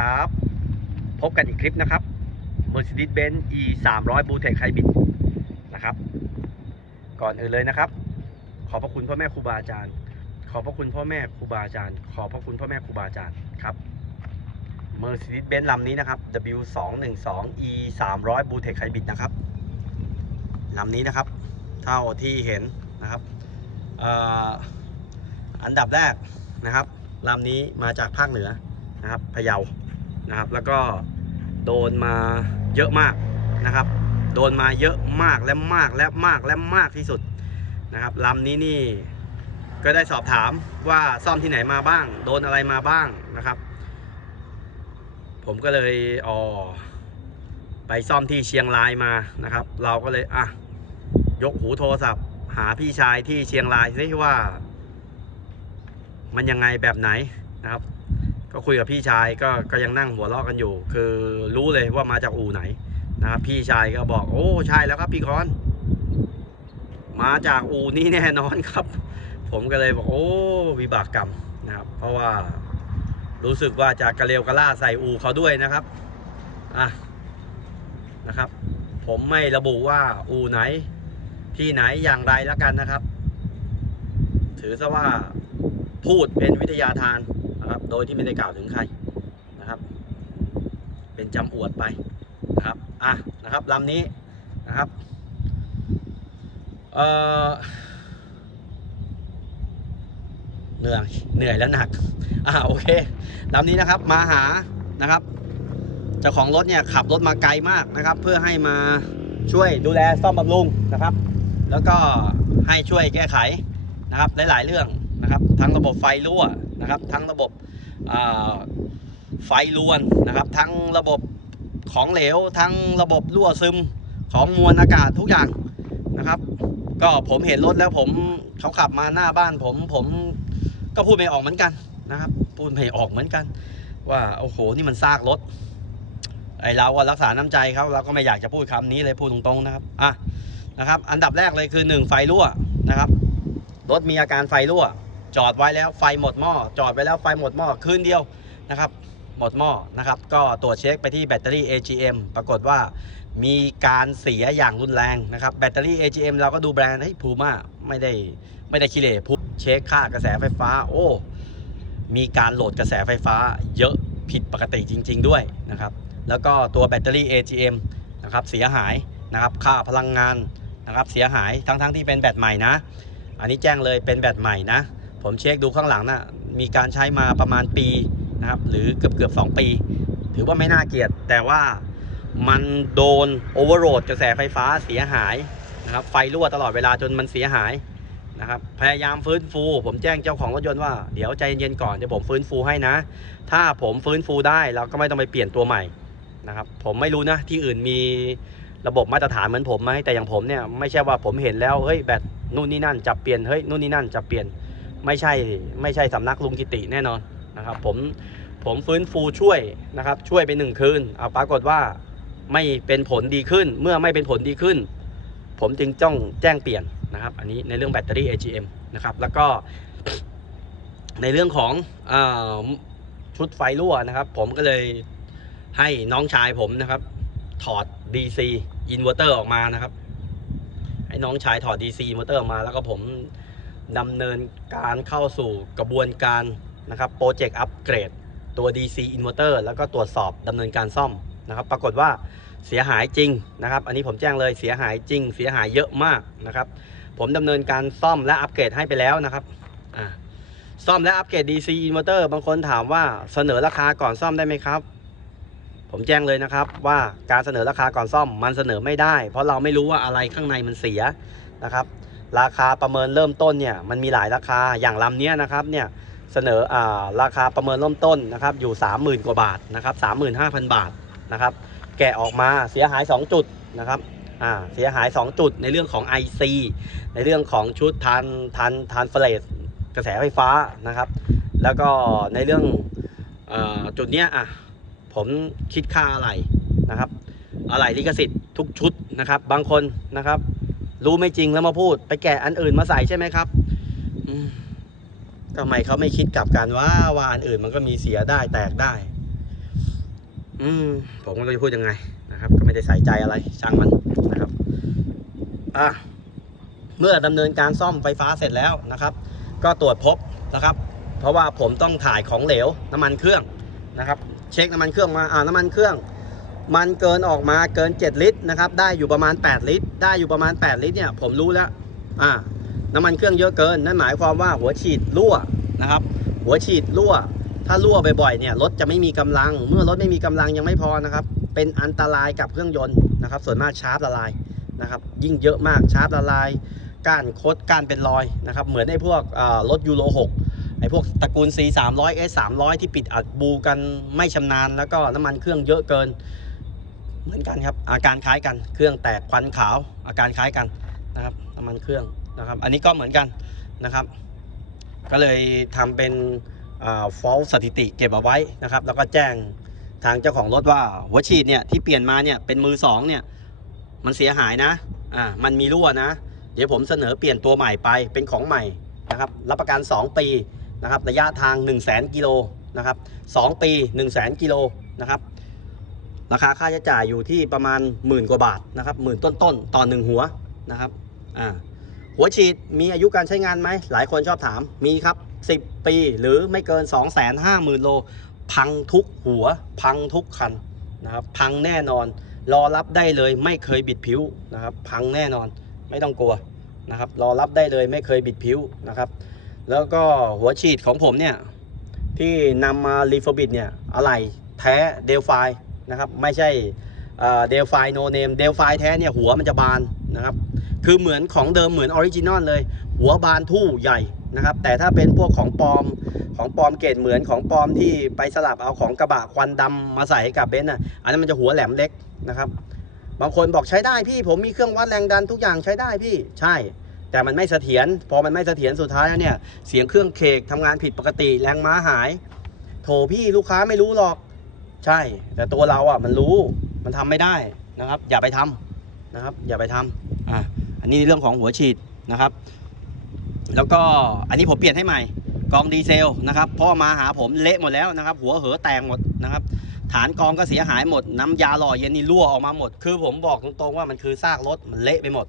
ครับ พบกันอีกคลิปนะครับ Mercedes-Benz E 3 0 0 b l u e t e c h Hybrid นะครับ ก่อนอื่นเลยนะครับ ขอบพระคุณพ่อแม่ครูบาอาจารย์ ขอบพระคุณพ่อแม่ครูบาอาจารย์ ขอบพระคุณพ่อแม่ครูบาอาจารย์ครับ Mercedes-Benz ลำนี้นะครับ W 2 1 2 E 3 0 0 b l u e t e c h Hybrid นะครับลำนี้นะครับ เท่าที่เห็นนะครับออันดับแรกนะครับลำนี้มาจากภาคเหนือนะครับพะเยา นะครับ แล้วก็โดนมาเยอะมากนะครับ โดนมาเยอะมากและมากและมากและมากที่สุดนะครับลำนี้นี่ก็ได้สอบถามว่าซ่อมที่ไหนมาบ้าง โดนอะไรมาบ้างนะครับ ผมก็เลยอ๋อไปซ่อมที่เชียงรายมานะครับ เราก็เลยอะยกหูโทรศัพท์ หาพี่ชายที่เชียงรายซิว่า มันยังไงแบบไหนนะครับ ก็คุยกับพี่ชายก็ก็ยังนั่งหัวเราะกันอยู่ คือรู้เลยว่ามาจากอู่ไหนนะครับพี่ชายก็บอก โอ้ใช่แล้วครับพี่คอน มาจากอู่นี้แน่นอนครับ ผมก็เลยบอกโอ้วิบากกรรมนะครับ เพราะว่ารู้สึกว่าจะกระเลวกระล่าใส่อู่เขาด้วยนะครับอะนะครับ ผมไม่ระบุว่าอู่ไหน ที่ไหนอย่างไรแล้วกันนะครับ ถือซะว่าพูดเป็นวิทยาทาน นะครับ โดยที่ไม่ได้กล่าวถึงใครนะครับ เป็นจำอวดไปนะครับอะนะครับลำนี้นะครับเอ่อเหนื่อยเหนื่อยแล้วหนักอ่าโอเคลำนี้นะครับมาหานะครับเจ้าของรถเนี่ยขับรถมาไกลมากนะครับ เพื่อให้มาช่วยดูแลซ่อมบำรุงนะครับ แล้วก็ให้ช่วยแก้ไขนะครับหลาย ๆ เรื่องนะครับ ทั้งระบบไฟรั่ว นะครับทั้งระบบไฟรวนนะครับ ทั้งระบบของเหลว ทั้งระบบรั่วซึมของมวลอากาศทุกอย่างนะครับ ก็ผมเห็นรถแล้วผมเขาขับมาหน้าบ้านผมผมก็พูดไม่ออกเหมือนกันนะครับพูดไม่ออกเหมือนกัน ว่าโอ้โหนี่มันซากรถไอเราก็รักษาน้ำใจเขาเราก็ไม่อยากจะพูดคำนี้เลยพูดตรงๆนะครับอะนะครับ อันดับแรกเลยคือ 1 ไฟรั่วนะครับรถมีอาการไฟรั่ว จอดไว้แล้วไฟหมดหม้อจอดไว้แล้วไฟหมดหม้อคืนเดียวนะครับหมดหม้อนะครับก็ตรวจเช็คไปที่แบตเตอรี่ AGM ปรากฏว่ามีการเสียอย่างรุนแรงนะครับแบตเตอรี่ AGM เราก็ดูแบรนด์ให้พูม่าไม่ได้ไม่ได้คิเลพูเช็คค่ากระแสไฟฟ้า โอ้ มีการโหลดกระแสไฟฟ้าเยอะผิดปกติจริง ๆ ด้วยนะครับแล้วก็ตัวแบตเตอรี่ AGM นะครับเสียหายนะครับค่าพลังงานนะครับเสียหายทั้งๆทที่เป็นแบตใหม่นะ อันนี้แจ้งเลยเป็นแบตใหม่นะ ผมเช็คดูข้างหลังนะ่ะมีการใช้มาประมาณปีนะครับหรือเกือบเกือบสปี ถือว่าไม่น่าเกลียดแต่ว่ามันโดนโอเวอร์โหลดกระแสไฟฟ้าเสียหายนะครับไฟรั่วตลอดเวลาจนมันเสียหายนะครับพยายามฟื้นฟู ผมแจ้งเจ้าของรถยนต์ว่าเดี๋ยวใจเย็นก่อนเดี๋ยวผมฟื้นฟูให้นะ ถ้าผมฟื้นฟูได้เราก็ไม่ต้องไปเปลี่ยนตัวใหม่นะครับผมไม่รู้นะที่อื่นมีระบบมาตรฐานเหมือนผมไหมแต่อย่างผมเนี่ยไม่ใช่ว่าผมเห็นแล้วเฮ้ยแบตนู่นนี่นั่นจับเปลี่ยนเฮ้ยนู่นนี่นั่นจับเปลี่ยน ไม่ใช่ไม่ใช่สำนักลุงกิติแน่นอนนะครับ ผมผมฟื้นฟูช่วยนะครับ ช่วยไปหนึ่งคืนเอาปรากฏว่าไม่เป็นผลดีขึ้นเมื่อไม่เป็นผลดีขึ้น ผมจึงจ้องแจ้งเปลี่ยนนะครับ อันนี้ในเรื่องแบตเตอรี่ AGM นะครับ แล้วก็ในเรื่องของอชุดไฟรั่วนะครับ ผมก็เลยให้น้องชายผมนะครับถอด DC อินเวอร์เตอร์ออกมานะครับ ให้น้องชายถอด DC อินเวอร์เตอร์ออกมาแล้วก็ผม ดำเนินการเข้าสู่กระบวนการนะครับโปรเจกต์อัปเกรดตัว DC อินเวอร์เตอร์แล้วก็ตรวจสอบดำเนินการซ่อมนะครับ ปรากฏว่าเสียหายจริงนะครับ อันนี้ผมแจ้งเลยเสียหายจริง เสียหายเยอะมากนะครับ ผมดำเนินการซ่อมและอัปเกรดให้ไปแล้วนะครับอ่าซ่อมและอัปเกรด DC อินเวอร์เตอร์บางคนถามว่าเสนอราคาก่อนซ่อมได้ไหมครับผมแจ้งเลยนะครับว่าการเสนอราคาก่อนซ่อมมันเสนอไม่ได้ เพราะเราไม่รู้ว่าอะไรข้างในมันเสียนะครับ ราคาประเมินเริ่มต้นเนี่ยมันมีหลายราคาอย่างลำเนี้ยนะครับเนี่ยเสนออ่าราคาประเมินเริ่มต้นนะครับอยู่ 30,000 กว่าบาทนะครับ35,000 บาทนะครับแกะออกมาเสียหาย 2 จุดนะครับอ่าเสียหาย 2 จุดในเรื่องของ IC ในเรื่องของชุดทันทันทันเฟลชกระแสไฟฟ้านะครับ แล้วก็ในเรื่องอจุดเนี้ยอะผมคิดค่าอะไรนะครับ อะไรลิขสิทธิ์ทุกชุดนะครับ บางคนนะครับ รู้ไม่จริงแล้วมาพูด ไปแกะอันอื่นมาใส่ใช่ไหมครับทำไมเขาไม่คิดกลับกันว่าว่าอันอื่นมันก็มีเสียได้แตกได้ อืมผมก็ไม่รู้จะพูดยังไงนะครับ ก็ไม่ได้ใส่ใจอะไรช่างมันนะครับอะเมื่อดำเนินการซ่อมไฟฟ้าเสร็จแล้วนะครับ ก็ตรวจพบนะครับ เพราะว่าผมต้องถ่ายของเหลวน้ำมันเครื่องนะครับ เช็คน้ำมันเครื่องมาอ่าน้ำมันเครื่อง มันเกินออกมาเกิน 7 ลิตรนะครับ ได้อยู่ประมาณ 8 ลิตร ได้อยู่ประมาณ 8 ลิตรเนี่ยผมรู้แล้วอ่าน้ำมันเครื่องเยอะเกิน นั่นหมายความว่าหัวฉีดรั่วนะครับ หัวฉีดรั่ว ถ้ารั่วบ่อยๆเนี่ยรถจะไม่มีกำลัง เมื่อรถไม่มีกำลังยังไม่พอนะครับ เป็นอันตรายกับเครื่องยนต์นะครับ ส่วนมากชาร์จละลายนะครับ ยิ่งเยอะมากชาร์จละลายก้านคดก้านเป็นรอยนะครับ เหมือนไอ้พวกอ่ารถยูโร6ไอ้พวกตระกูล C 3 0 0 S 3 0 0ที่ปิดอัดบูกันไม่ชำนาญ แล้วก็น้ำมันเครื่องเยอะเกิน เหมือนกันครับ อาการคล้ายกัน เครื่องแตกควันขาว อาการคล้ายกันนะครับน้ำมันเครื่องนะครับ อันนี้ก็เหมือนกันนะครับ ก็เลยทำเป็นฟอลสถิติเก็บเอาไว้นะครับ แล้วก็แจ้งทางเจ้าของรถว่าหัวฉีดเนี่ยที่เปลี่ยนมาเนี่ยเป็นมือสองเนี่ยมันเสียหายนะอ่ามันมีรั่วนะ เดี๋ยวผมเสนอเปลี่ยนตัวใหม่ไปเป็นของใหม่นะครับรับประกัน 2 ปีนะครับระยะทาง 1 0 0 0 0แกิโลนะครับ2ปี 1 0 0 0 0 0กิโลนะครับ ราคาค่าใช้จ่ายอยู่ที่ประมาณหมื่นกว่าบาทนะครับหมื่นต้นๆตต่อหนึ่งหัวนะครับอ่าหัวฉีดมีอายุการใช้งานไหม หลายคนชอบถามมีครับ 10 ปีหรือไม่เกิน 2 5 0 0 0 0 โล พังทุกหัว พังทุกคันนะครับพังแน่นอน รอรับได้เลยไม่เคยบิดผิวนะครับพังแน่นอนไม่ต้องกลัวนะครับรอรับได้เลยไม่เคยบิดผิวนะครับแล้วก็หัวฉีดของผมเนี่ยที่นำมารีฟอร์บิดเนี่ยอะไรแท้เดลไฟ นะครับ ไม่ใช่เดลไฟโนเนมเดลไฟแท้เนี่ยหัวมันจะบานนะครับ คือเหมือนของเดิมเหมือนออริจินอลเลย หัวบานทู่ใหญ่นะครับ แต่ถ้าเป็นพวกของปลอมของปลอมเกรดเหมือนของปลอมที่ไปสลับเอาของกระบะควันดำมาใส่ให้กับเบนซ์อะอันนั้นมันจะหัวแหลมเล็กนะครับ บางคนบอกใช้ได้พี่ ผมมีเครื่องวัดแรงดันทุกอย่างใช้ได้พี่ใช่ แต่มันไม่เสถียรพอมันไม่เสถียรสุดท้ายแล้วเนี่ยเสียงเครื่องเคกทำงานผิดปกติแรงม้าหาย โถพี่ลูกค้าไม่รู้หรอก ใช่ แต่ตัวเราอะมันรู้มันทำไม่ได้นะครับ อย่าไปทำนะครับ อย่าไปทำอะอันนี้เรื่องของหัวฉีดนะครับ แล้วก็อันนี้ผมเปลี่ยนให้ใหม่กองดีเซลนะครับพราะมาหาผมเละหมดแล้วนะครับ หัวเหอแตกหมดนะครับ ฐานกองก็เสียหายหมด น้ำยาหล่อเย็นนี่รั่วออกมาหมด คือผมบอกตรงๆว่ามันคือซากรถมันเละไปหมด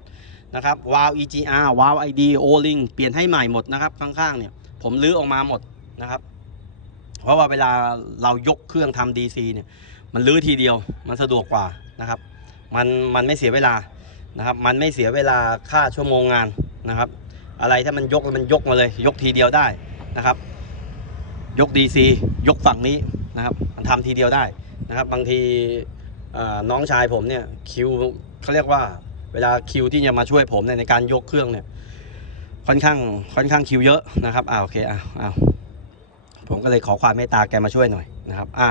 นะครับวาล์ว EGR วาล์ว ID O ring เปลี่ยนให้ใหม่หมดนะครับข้างๆเนี่ยผมลื้อออกมาหมดนะครับ เพราะว่าเวลาเรายกเครื่องทำ DC เนี่ยมันลื้อทีเดียวมันสะดวกกว่านะครับ มันมันไม่เสียเวลานะครับ มันไม่เสียเวลาค่าชั่วโมงงานนะครับ อะไรถ้ามันยกมันยกมาเลย ยกทีเดียวได้นะครับ ยก DC ยกฝั่งนี้นะครับ มันทำทีเดียวได้นะครับ บางทีน้องชายผมเนี่ยคิวเขาเรียกว่าเวลาคิวที่จะมาช่วยผมเนี่ยในการยกเครื่องเนี่ยค่อนข้างค่อนข้างคิวเยอะนะครับอ่าโอเคอ่าอ่า ผมก็เลยขอความเมตตาแกมาช่วยหน่อยนะครับอ่า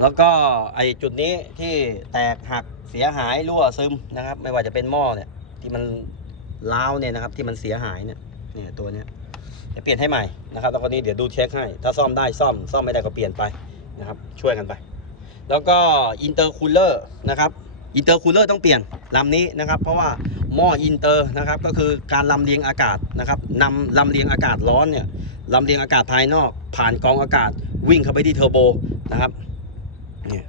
แล้วก็ไอจุดนี้ที่แตกหักเสียหายรั่วซึมนะครับ ไม่ว่าจะเป็นหม้อเนี่ยที่มันล้าวเนี่ยนะครับที่มันเสียหายเนี่ยเนี่ยตัวเนี้ยเดี๋ยวเปลี่ยนให้ใหม่นะครับแล้วก็นี้เดี๋ยวดูเช็คให้ ถ้าซ่อมได้ซ่อมซ่อมไม่ได้ก็เปลี่ยนไปนะครับช่วยกันไป แล้วก็อินเตอร์คูลเลอร์นะครับอินเตอร์คูลเลอร์ต้องเปลี่ยนลำนี้นะครับ เพราะว่าหม้ออินเตอร์นะครับก็คือการลำเลียงอากาศนะครับนำลำเลียงอากาศร้อนเนี่ย ลำเลียงอากาศภายนอก ผ่านกรองอากาศ วิ่งเข้าไปที่เทอร์โบนะครับเนี่ย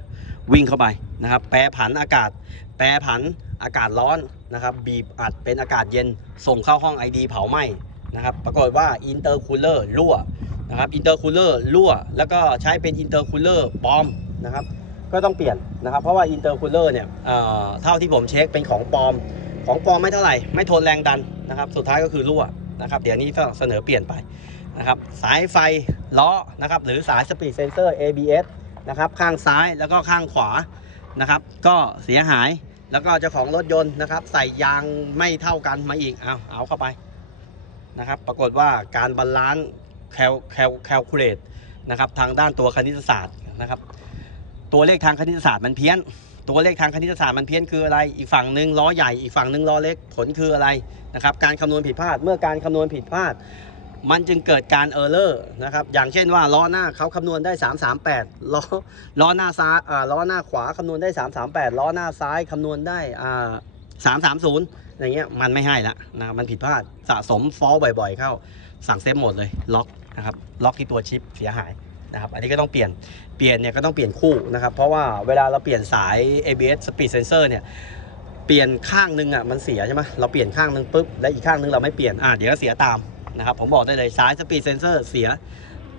วิ่งเข้าไปนะครับ แปรผันอากาศ แปรผันอากาศร้อนนะครับ บีบอัดเป็นอากาศเย็น ส่งเข้าห้อง ID เผาไหม้นะครับปรากฏว่าอินเตอร์คูลเลอร์รั่วนะครับอินเตอร์คูลเลอร์รั่ว แล้วก็ใช้เป็นอินเตอร์คูลเลอร์ปลอมนะครับก็ต้องเปลี่ยนนะครับ เพราะว่าอินเตอร์คูลเลอร์เนี่ยเอ่อเท่าที่ผมเช็คเป็นของปลอม ของปลอมไม่เท่าไหร่ ไม่ทนแรงดันนะครับ สุดท้ายก็คือรั่วนะครับ เดี๋ยวนี้เสนอเปลี่ยนไป นะครับสายไฟล้อนะครับหรือสายสปีดเซนเซอร์ ABS นะครับข้างซ้ายแล้วก็ข้างขวานะครับก็เสียหายแล้วก็เจ้าของรถยนต์นะครับ ใส่ยางไม่เท่ากันมาอีกเอาเอาเข้าไปนะครับปรากฏว่าการบาลานซ์แคลแคลแคลคูลเลตนะครับทางด้านตัวคณิตศาสตร์นะครับ ตัวเลขทางคณิตศาสตร์มันเพี้ยน ตัวเลขทางคณิตศาสตร์มันเพี้ยนคืออะไร อีกฝั่งหนึ่งล้อใหญ่อีกฝั่งหนึ่งล้อเล็กผลคืออะไรนะครับการคำนวณผิดพลาดเมื่อการคำนวณผิดพลาด มันจึงเกิดการเออร์เลอร์นะครับอย่างเช่นว่าล้อหน้าเขาคำนวณได้ 338ล้อล้อหน้าซ้ายอ่าล้อหน้าขวาคำนวณได้ 338ล้อหน้าซ้ายคำนวณได้อ่า330อย่างเงี้ยมันไม่ให้ละนะมันผิดพลาดสะสมฟอลบ่อยๆ เข้าสั่งเซฟหมดเลยล็อกนะครับล็อกที่ตัวชิปเสียหายนะครับอันนี้ก็ต้องเปลี่ยนเปลี่ยนเนี่ยก็ต้องเปลี่ยนคู่นะครับเพราะว่าเวลาเราเปลี่ยนสาย ABS Speed Sensor เนี่ยเปลี่ยนข้างนึงอะมันเสียใช่ไหมเราเปลี่ยนข้างนึงปุ๊บแล้วอีกข้างนึงเราไม่เปลี่ยนอะเดี๋ยวก็เสียตาม นะครับผมบอกได้เลยสาย Speed Sensor เสีย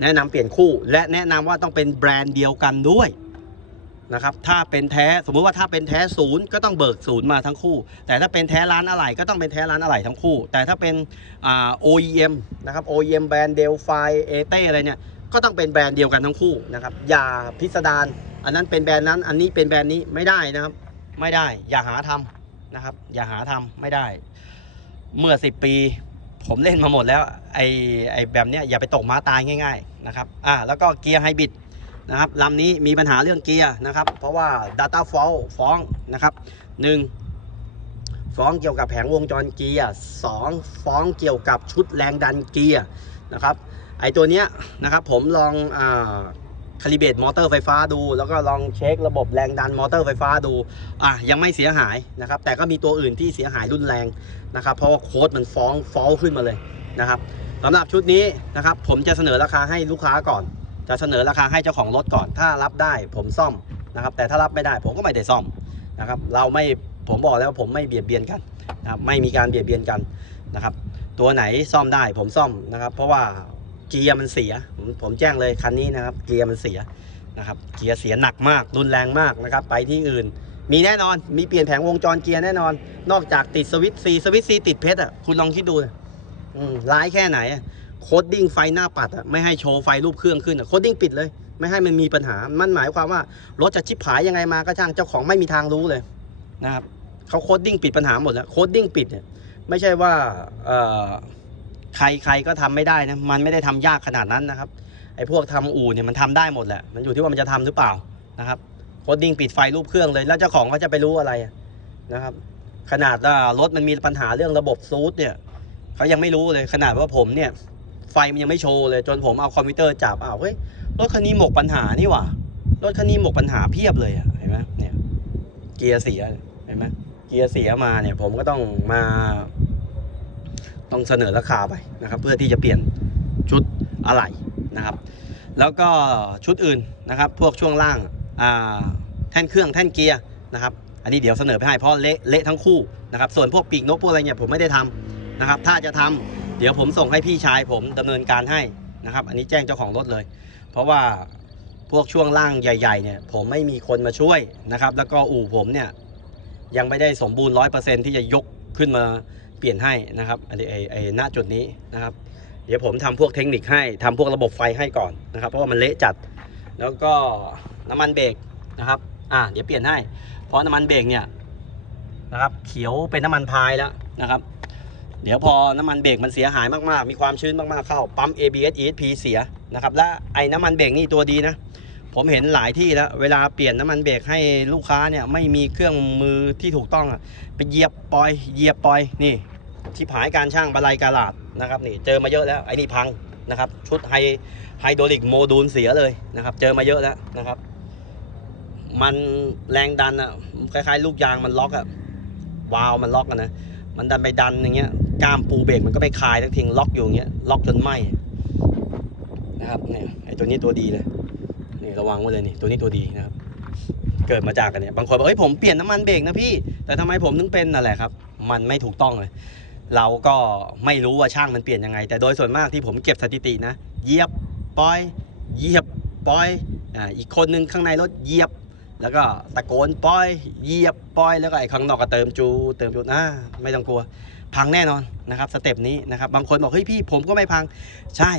แนะนำเปลี่ยนคู่ และแนะนำว่าต้องเป็นแบรนด์เดียวกันด้วยนะครับถ้าเป็นแท้สมมุติว่าถ้าเป็นแท้ศูนย์ก็ต้องเบิกศูนย์มาทั้งคู่ แต่ถ้าเป็นแท้ร้านอะไหล่ก็ต้องเป็นแท้ร้านอะไหล่ทั้งคู่ แต่ถ้าเป็นอ่า OEM นะครับ OEM แบรนด์เดลไฟเอเต้อะไรเนี่ยก็ต้องเป็นแบรนด์เดียวกันทั้งคู่นะครับอย่าพิสดารอันนั้นเป็นแบรนด์นั้นอันนี้เป็นแบรนด์นี้ไม่ได้นะครับ ไม่ได้อย่าหาทำนะครับ อย่าหาทำไม่ได้ เมื่อ 10 ปี ผมเล่นมาหมดแล้วไอ้ไอ้แบบเนี้ยอย่าไปตกม้าตายง่าย ๆนะครับอ่าแล้วก็เกียร์ไฮบริดนะครับลำนี้มีปัญหาเรื่องเกียร์นะครับ เพราะว่า Data Fall ฟ้องนะครับ 1. ฟ้องเกี่ยวกับแผงวงจรเกียร์ 2. ฟ้องเกี่ยวกับชุดแรงดันเกียร์นะครับไอตัวเนี้ยนะครับผมลองอ่า คาลิเบตมอเตอร์ไฟฟ้าดู แล้วก็ลองเช็คระบบแรงดันมอเตอร์ไฟฟ้าดูอะยังไม่เสียหายนะครับ แต่ก็มีตัวอื่นที่เสียหายรุนแรงนะครับ เพราะว่าโค้ดมันฟ้องฟ้องขึ้นมาเลยนะครับสำหรับชุดนี้นะครับผมจะเสนอราคาให้ลูกค้าก่อน จะเสนอราคาให้เจ้าของรถก่อน ถ้ารับได้ผมซ่อมนะครับ แต่ถ้ารับไม่ได้ผมก็ไม่ได้ซ่อมนะครับ เราไม่ผมบอกแล้วผมไม่เบียดเบียนกันนะครับไม่มีการเบียดเบียนกันนะครับ ตัวไหนซ่อมได้ผมซ่อมนะครับ เพราะว่า กียร์มันเสียผมผมแจ้งเลยคันนี้นะครับ เกียร์มันเสียนะครับ เกียร์เสียหนักมาก รุนแรงมากนะครับ ไปที่อื่น มีแน่นอน มีเปลี่ยนแผงวงจรเกียร์แน่นอน นอกจากติดสวิตช์ซีสวิตช์ซีติดเพชรอะ คุณลองคิดดูอืมร้ายแค่ไหนโคดดิ้งไฟหน้าปัดอะ ไม่ให้โชว์ไฟรูปเครื่องขึ้นอะโคดดิ้งปิดเลย ไม่ให้มันมีปัญหา มันหมายความว่ารถจะชิบหายยังไงมาก็ช่าง เจ้าของไม่มีทางรู้เลยนะครับเขาโคดดิ้งปิดปัญหาหมดแล้ว โคดดิ้งปิดเนี่ย ไม่ใช่ว่า เอ่อ ใครใครก็ทำไม่ได้นะ มันไม่ได้ทำยากขนาดนั้นนะครับ ไอ้พวกทำอู่เนี่ยมันทำได้หมดแหละ มันอยู่ที่ว่ามันจะทำหรือเปล่านะครับ โคดดิ้งปิดไฟรูปเครื่องเลย แล้วเจ้าของเขาจะไปรู้อะไรนะครับ ขนาดว่ารถมันมีปัญหาเรื่องระบบซูทเนี่ยเขายังไม่รู้เลย ขนาดว่าผมเนี่ย ไฟมันยังไม่โชว์เลย จนผมเอาคอมพิวเตอร์จับอ้าวเฮ้ย รถคันนี้หมกปัญหานี่หว่ารถคันนี้หมกปัญหาเพียบเลยอะเห็นไหมเนี่ย เกียร์เสีย เห็นไหมเกียร์เสียมาเนี่ย ผมก็ต้องมา ต้องเสนอราคาไปนะครับ เพื่อที่จะเปลี่ยนชุดอะไหล่นะครับ แล้วก็ชุดอื่นนะครับ พวกช่วงล่างแท่นเครื่องแท่นเกียร์นะครับ อันนี้เดี๋ยวเสนอไปให้เพราะเละเละทั้งคู่นะครับ ส่วนพวกปีกนกพวกอะไรเนี่ยผมไม่ได้ทำนะครับ ถ้าจะทำเดี๋ยวผมส่งให้พี่ชายผมดำเนินการให้นะครับ อันนี้แจ้งเจ้าของรถเลย เพราะว่าพวกช่วงล่างใหญ่ๆเนี่ยผมไม่มีคนมาช่วยนะครับ แล้วก็อู่ผมเนี่ยยังไม่ได้สมบูรณ์ร้อยเปอร์เซ็นที่จะยกขึ้นมา เปลี่ยนให้นะครับไอ้ไอ้ไอ้ณจุดนี้นะครับ เดี๋ยวผมทำพวกเทคนิคให้ทำพวกระบบไฟให้ก่อนนะครับ เพราะว่ามันเละจัด แล้วก็น้ำมันเบรกนะครับ อ่าเดี๋ยวเปลี่ยนให้ เพราะน้ำมันเบรกเนี่ยนะครับ เขียวเป็นน้ำมันพายแล้วนะครับ เดี๋ยวพอน้ำมันเบรกมันเสียหายมากๆ มีความชื้นมากๆเข้าปั๊ม ABS ESP เสียนะครับ และไอ้น้ำมันเบรกนี่ตัวดีนะ ผมเห็นหลายที่แล้ว เวลาเปลี่ยนน้ำมันเบรกให้ลูกค้าเนี่ยไม่มีเครื่องมือที่ถูกต้องอะไปเหยียบปล่อยเหยียบปล่อยนี่ที่ผายการช่างบาลัยกาลาดนะครับนี่เจอมาเยอะแล้วไอ้นี่พังนะครับชุดไฮไฮโดรลิกโมดูลเสียเลยนะครับ เจอมาเยอะแล้วนะครับ มันแรงดันอะคล้ายๆ ลูกยางมันล็อกอะวาล์วมันล็อกอะนะมันดันไปดันอย่างเงี้ยกล้ามปูเบรกมันก็ไปคลายทั้งทิ้งล็อกอยู่อย่างเงี้ยล็อกจนไหมนะครับเนี่ยไอ้ตัวนี้ตัวดีเลย นี่ระวังไว้เลยนี่ตัวนี้ตัวดีนะครับ เกิดมาจากกันเนี่ยบางคนบอกเฮ้ยผมเปลี่ยนน้ำมันเบรกนะพี่ แต่ทำไมผมถึงเป็นนั่นแหละครับ มันไม่ถูกต้องเลย เราก็ไม่รู้ว่าช่างมันเปลี่ยนยังไง แต่โดยส่วนมากที่ผมเก็บสถิตินะเยียบปล่อยเยียบปล่อยอ่าอีกคนนึงข้างในรถเยียบ แล้วก็ตะโกนปล่อยเยียบปล่อยแล้วก็ไอ้ข้างนอกก็เติมจู เติมจูนะไม่ต้องกลัว พังแน่นอนนะครับสเต็ปนี้นะครับบางคนบอกเฮ้ยพี่ผมก็ไม่พังใช่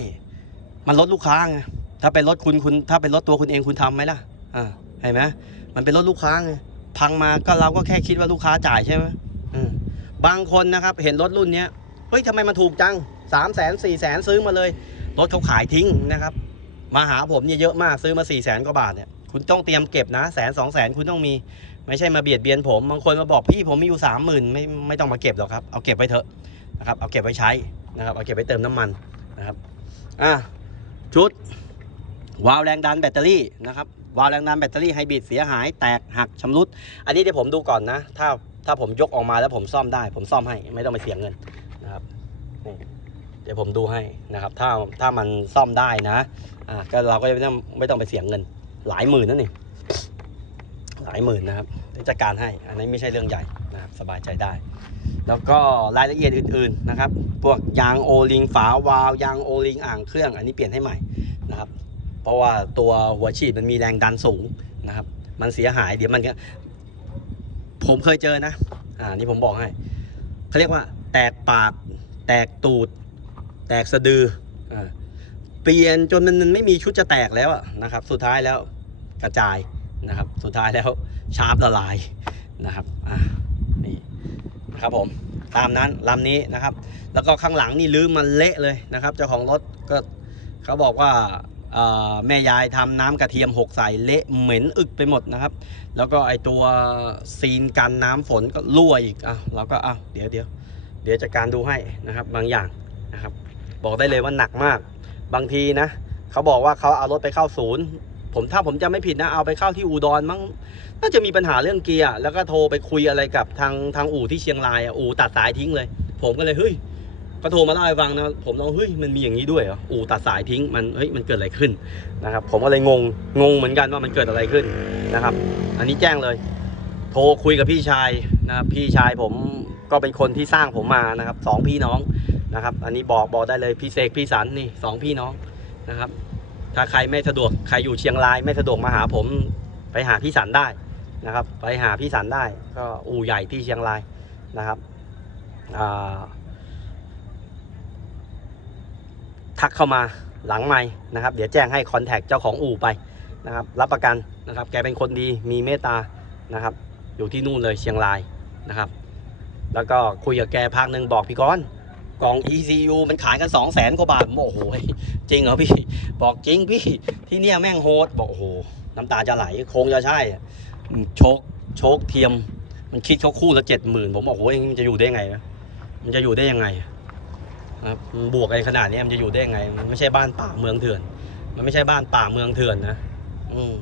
มันลดลูกค้าไง ถ้าเป็นรถคุณคุณ ถ้าเป็นรถตัวคุณเองคุณทำไหมล่ะอ่าเห็นไหมมันเป็นรถลูกค้าไงพังมาก็เราก็แค่คิดว่าลูกค้าจ่ายใช่ไหมอืมบางคนนะครับเห็นรถรุ่นเนี้ยเฮ้ยทำไมมันถูกจังสามแสนสี่แสนซื้อมาเลยรถเขาขายทิ้งนะครับ มาหาผมเนี่ยเยอะมากซื้อมา4ี่แสนกว่าบาทเนี่ยคุณต้องเตรียมเก็บนะแสนสองแสนคุณต้องมี ไม่ใช่มาเบียดเบียนผมบางคนมาบอกพี่ผมมีอยู่สามหมื่นไม่ไม่ต้องมาเก็บหรอกครับเอาเก็บไว้เถอะนะครับเอาเก็บไว้ใช้นะครับเอาเก็บไว้เติมน้ำมันนะครับอะชุด วาล์วแรงดันแบตเตอรี่นะครับวาล์วแรงดันแบตเตอรี่ไฮบริดเสียหายแตกหักชำรุด อันนี้เดี๋ยวผมดูก่อนนะ ถ้าถ้าผมยกออกมาแล้วผมซ่อมได้ ผมซ่อมให้ไม่ต้องไปเสียเงินนะครับนี่เดี๋ยวผมดูให้นะครับ ถ้าถ้ามันซ่อมได้นะอ่าก็เราก็ไม่ต้องไม่ต้องไปเสียเงิน หลายหมื่นนั่นนี่หลายหมื่นนะครับจัดการให้ อันนี้ไม่ใช่เรื่องใหญ่นะครับสบายใจได้ แล้วก็รายละเอียดอื่นๆนะครับ พวกยางโอลิงฝาวาล์วยางโอลิงอ่างเครื่อง อันนี้เปลี่ยนให้ใหม่นะครับ เพราะว่าตัวหัวฉีดมันมีแรงดันสูงนะครับ มันเสียหายเดี๋ยวมันก็ผมเคยเจอนะ อ่า นี่ผมบอกให้เขาเรียกว่า แตกปาก แตกตูด แตกสะดือ อ่า เปลี่ยนจนมันไม่มีชุดจะแตกแล้วนะครับ สุดท้ายแล้วกระจายนะครับ สุดท้ายแล้วชาร์ปละลายนะครับ อ่า นี่นะครับผม ตามนั้นลำนี้นะครับ แล้วก็ข้างหลังนี่ลื้อมันเละเลยนะครับ เจ้าของรถก็เขาบอกว่า แม่ยายทำน้ำกระเทียมหกใส่เละเหม็นอึกไปหมดนะครับ แล้วก็ไอตัวซีนกันน้ำฝนก็รั่วอีกอะเราก็อะเดี๋ยวเดี๋ยวเดี๋ยวจัดการดูให้นะครับบางอย่างนะครับ บอกได้เลยว่าหนักมาก บางทีนะเขาบอกว่าเขาเอารถไปเข้าศูนย์ ผมถ้าผมจะไม่ผิดนะเอาไปเข้าที่อูดรมั้งน่าจะมีปัญหาเรื่องเกียร์แล้วก็โทรไปคุยอะไรกับทางทางอู่ที่เชียงรายอู่ตัดสายทิ้งเลย ผมก็เลยเฮ้ย เขาโทรมาเล่าให้ฟังนะผมลองเฮ้ยมันมีอย่างนี้ด้วยเหรออู่ตัดสายทิ้งมันเฮ้ยมันเกิดอะไรขึ้นนะครับ ผมก็เลยงงงงเหมือนกันว่ามันเกิดอะไรขึ้นนะครับ อันนี้แจ้งเลย โทรคุยกับพี่ชายนะครับพี่ชายผมก็เป็นคนที่สร้างผมมานะครับสองพี่น้องนะครับ อันนี้บอกบอกได้เลยพี่เสกพี่สันนี่สองพี่น้องนะครับ ถ้าใครไม่สะดวกใครอยู่เชียงรายไม่สะดวกมาหาผมไปหาพี่สันได้นะครับ ไปหาพี่สันได้ก็อู่ใหญ่ที่เชียงรายนะครับอ่า ทักเข้ามาหลังไม่นะครับ เดี๋ยวแจ้งให้คอนแทคเจ้าของอู่ไปนะครับ รับประกันนะครับ แกเป็นคนดีมีเมตตานะครับ อยู่ที่นู่นเลยเชียงรายนะครับ แล้วก็คุยกับแกพักหนึ่งบอกพี่ก้อนกล่อง ECU มันขายกัน2 0 0แสนกว่าบาทผมโอ้โหจริงเหรอพี่ บอกจริงพี่ ที่เนี่ยแม่งโหดบอกโอ้โหน้ำตาจะไหลคงจะใช่โชคโชคเทียม มันคิดเขาคู่ละเจ็ดหมื่นผมบอกโอ้ยมันจะอยู่ได้ไงวะมันจะอยู่ได้ยังไง นะครับบวกอะไรขนาดนี้มันจะอยู่ได้ยังไง มันไม่ใช่บ้านป่าเมืองเถื่อน มันไม่ใช่บ้านป่าเมืองเถื่อนนะ อืม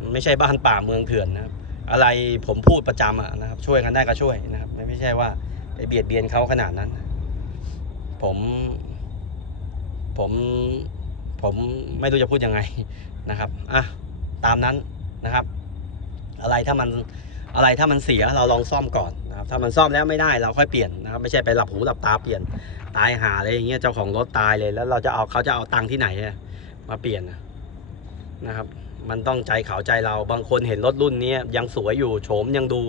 มันไม่ใช่บ้านป่าเมืองเถื่อนนะครับ อะไรผมพูดประจำอะนะครับ ช่วยกันได้ก็ช่วยนะครับไม่ไม่ใช่ว่าไปเบียดเบียนเขาขนาดนั้น ผม ผม ผมไม่รู้จะพูดยังไงนะครับอะตามนั้นนะครับ อะไรถ้ามันอะไรถ้ามันเสียเราลองซ่อมก่อนนะครับถ้ามันซ่อมแล้วไม่ได้เราค่อยเปลี่ยนนะครับไม่ใช่ไปหลับหูหลับตาเปลี่ยน ตายหาอะไรอย่างเงี้ยเจ้าของรถตายเลยแล้วเราจะเอาเขาจะเอาตังค์ที่ไหนมาเปลี่ยนนะครับ มันต้องใจเขาใจเราบางคนเห็นรถรุ่นนี้ยังสวยอยู่โฉมยังดู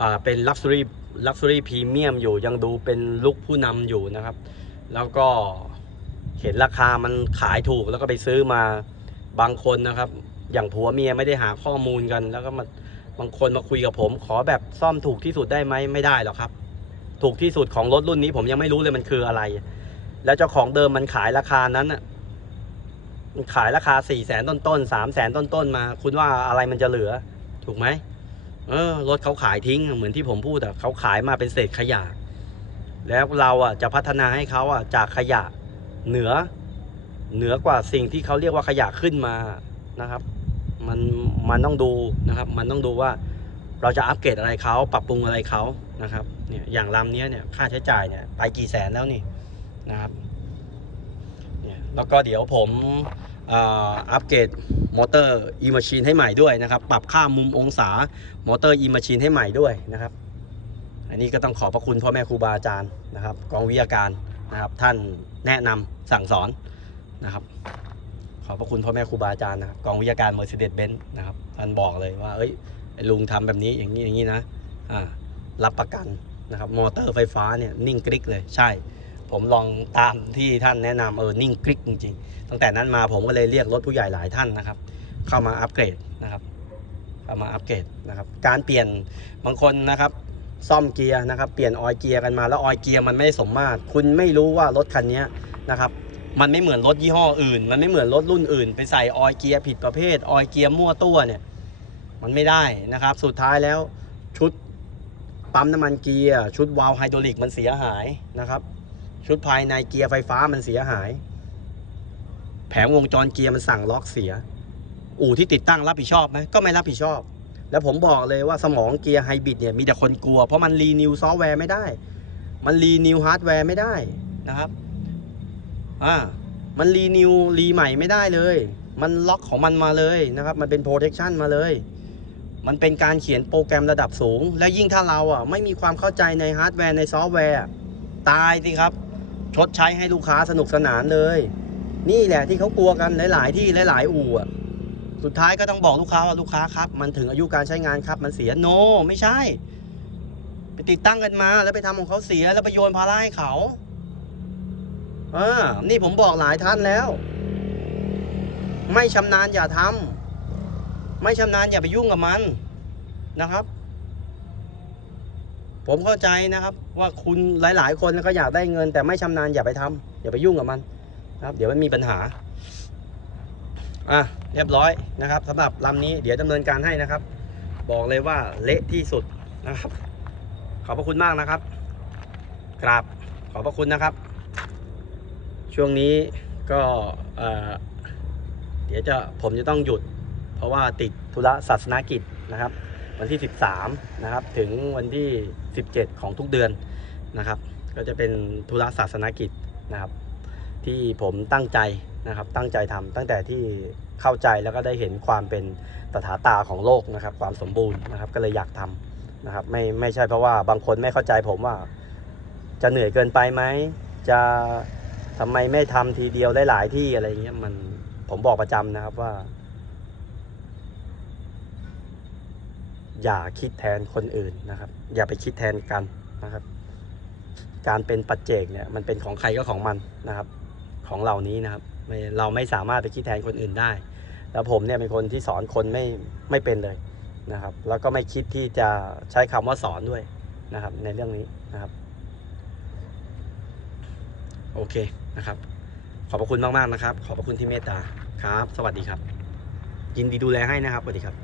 อ่าเป็น luxury luxury premium อยู่ยังดูเป็นลุคผู้นำอยู่นะครับ แล้วก็เห็นราคามันขายถูกแล้วก็ไปซื้อมาบางคนนะครับ อย่างผัวเมียไม่ได้หาข้อมูลกัน แล้วก็มาบางคนมาคุยกับผม ขอแบบซ่อมถูกที่สุดได้ไหมไม่ได้หรอกครับ ถูกที่สุดของรถรุ่นนี้ผมยังไม่รู้เลยมันคืออะไร แล้วเจ้าของเดิมมันขายราคานั้นอะมันขายราคาสี่แสนต้นๆสามแสนต้นๆมา คุณว่าอะไรมันจะเหลือ ถูกไหมเออรถเขาขายทิ้งเหมือนที่ผมพูดอะเขาขายมาเป็นเศษขยะ แล้วเราอะจะพัฒนาให้เขาอะจากขยะเหนือ เหนือกว่าสิ่งที่เขาเรียกว่าขยะขึ้นมานะครับ มันมันต้องดูนะครับ มันต้องดูว่า เราจะอัปเกรดอะไรเขาปรับปรุงอะไรเขานะครับเนี่ยอย่างลำเนี้ยเนี่ยค่าใช้จ่ายเนี่ยไปกี่แสนแล้วนี่นะครับเนี่ยแล้วก็เดี๋ยวผมอัปเกรดมอเตอร์ e machine ให้ใหม่ด้วยนะครับ ปรับค่ามุมองศามอเตอร์ e machine ให้ใหม่ด้วยนะครับ อันนี้ก็ต้องขอบพระคุณพ่อแม่ครูบาอาจารย์นะครับกองวิทยาการนะครับ ท่านแนะนำสั่งสอนนะครับ ขอบพระคุณพ่อแม่ครูบาอาจารย์นะครับกองวิทยาการ Mercedes Benz นะครับท่านบอกเลยว่าเอ้ยไอ้ ลุงทำแบบนี้อย่างนี้อย่างนี้นะรับประกันนะครับมอเตอร์ไฟฟ้าเนี่ยนิ่งกริกเลยใช่ ผมลองตามที่ท่านแนะนำเออนิ่งกริกจริงๆ ตั้งแต่นั้นมาผมก็เลยเรียกรถผู้ใหญ่หลายท่านนะครับ เข้ามาอัปเกรดนะครับเข้ามาอัปเกรดนะครับการเปลี่ยนบางคนนะครับซ่อมเกียร์นะครับเปลี่ยนออยเกียร์กันมาแล้วออยเกียร์มันไม่สมมาตร คุณไม่รู้ว่ารถคันนี้นะครับมันไม่เหมือนรถยี่ห้ออื่น มันไม่เหมือนรถรุ่นอื่น ไปใส่ออยเกียร์ผิดประเภทออยเกียร์มั่วตัวเนี่ย มันไม่ได้นะครับ สุดท้ายแล้วชุดปั๊มน้ำมันเกียร์ชุดวาล์วไฮดรอลิกมันเสียหายนะครับ ชุดภายในเกียร์ไฟฟ้ามันเสียหาย แผงวงจรเกียร์มันสั่งล็อกเสีย อู่ที่ติดตั้งรับผิดชอบไหมก็ไม่รับผิดชอบ แล้วผมบอกเลยว่าสมองเกียร์ไฮบริดเนี่ยมีแต่คนกลัว เพราะมันรีนิวซอฟต์แวร์ไม่ได้ มันรีนิวฮาร์ดแวร์ไม่ได้นะครับอ่ามันรีนิวรีใหม่ไม่ได้เลย มันล็อกของมันมาเลยนะครับ มันเป็น protection มาเลย มันเป็นการเขียนโปรแกรมระดับสูง และยิ่งถ้าเราอะไม่มีความเข้าใจในฮาร์ดแวร์ในซอฟต์แวร์ตายสิครับ ชดใช้ให้ลูกค้าสนุกสนานเลย นี่แหละที่เขากลัวกันหลาย ๆ ที่หลาย ๆ อู่อะสุดท้ายก็ต้องบอกลูกค้าว่าลูกค้าครับ มันถึงอายุการใช้งานครับมันเสียโนไม่ใช่ ไปติดตั้งกันมา แล้วไปทำของเขาเสียแล้วไปโยนภาระให้เขาอ่านี่ผมบอกหลายท่านแล้ว ไม่ชำนาญอย่าทำ ไม่ชำนาญอย่าไปยุ่งกับมันนะครับ ผมเข้าใจนะครับ ว่าคุณหลาย ๆ คนก็อยากได้เงิน แต่ไม่ชำนาญอย่าไปทำอย่าไปยุ่งกับมันนะครับ เดี๋ยวมันมีปัญหาอะเรียบร้อยนะครับสำหรับลำนี้เดี๋ยวดำเนินการให้นะครับ บอกเลยว่าเละที่สุดนะครับ ขอบพระคุณมากนะครับกราบขอบพระคุณนะครับ ช่วงนี้ก็เออเดี๋ยวจะผมจะต้องหยุด ราะว่าติดธุระศาสนกิจนะครับ วันที่ 13 นะครับ ถึงวันที่ 17 ของทุกเดือนนะครับ ก็จะเป็นธุระศาสนกิจนะครับ ที่ผมตั้งใจนะครับ ตั้งใจทำตั้งแต่ที่เข้าใจแล้วก็ได้เห็นความเป็นตถาตาของโลกนะครับ ความสมบูรณ์นะครับ ก็เลยอยากทำนะครับ ไม่ไม่ใช่เพราะว่าบางคนไม่เข้าใจผมว่า จะเหนื่อยเกินไปไหมจะทำไมไม่ทำทีเดียวหลายที่อะไรเงี้ยมันผมบอกประจำนะครับว่า อย่าคิดแทนคนอื่นนะครับ อย่าไปคิดแทนกันนะครับ การเป็นปัจเจกเนี่ยมันเป็นของใครก็ของมันนะครับ ของเหล่านี้นะครับเราไม่สามารถไปคิดแทนคนอื่นได้ แล้วผมเนี่ยเป็นคนที่สอนคนไม่ไม่เป็นเลยนะครับ แล้วก็ไม่คิดที่จะใช้คำว่าสอนด้วยนะครับ ในเรื่องนี้นะครับ โอเคนะครับ ขอบพระคุณมากๆนะครับ ขอบพระคุณที่เมตตาครับ สวัสดีครับ ยินดีดูแลให้นะครับสวัสดีครับ